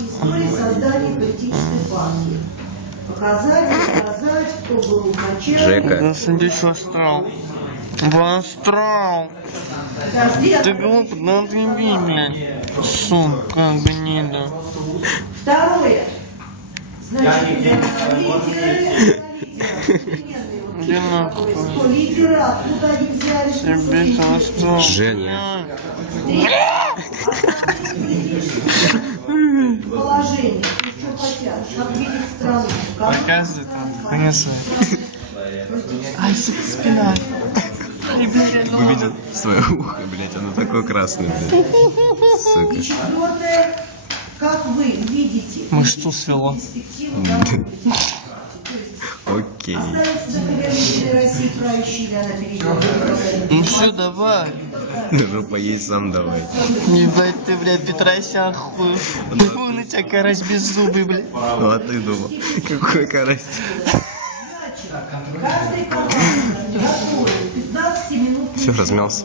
истории создания политической партии. Показать, кто был начальником. Жека. Садись в астрал. В астрал. Ты глуп, да ты би, блядь. Сука, гнида. Второе. Значит, лидеры, откуда они взяли? Женя. Положение. Что хотят? Объединить страну. Показывай там, конечно. Ай, сука, спина. Увидел свое ухо, блядь, оно такое красное, блядь. Сука. И четвертое. Как вы видите? Мы что свело? Окей. Ну все, давай. Жопа есть, сам давай. Ебать ты, блядь, Петросян хуй. Фу, на тебя карась беззубый, блядь. Ну а ты думал, какой карась? Все, Все, размялся.